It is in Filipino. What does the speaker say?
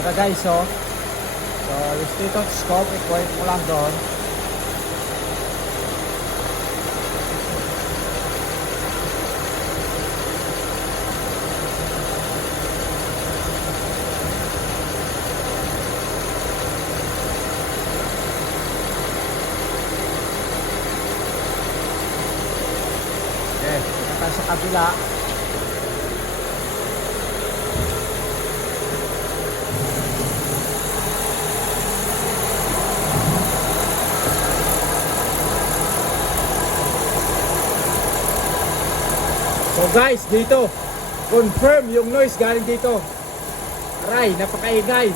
Ito guys, so yung stethoscope, i-point mo lang doon. Okay, ito tayo sa kabila. So guys, dito confirm yung noise galing dito. Aray, napakaingay.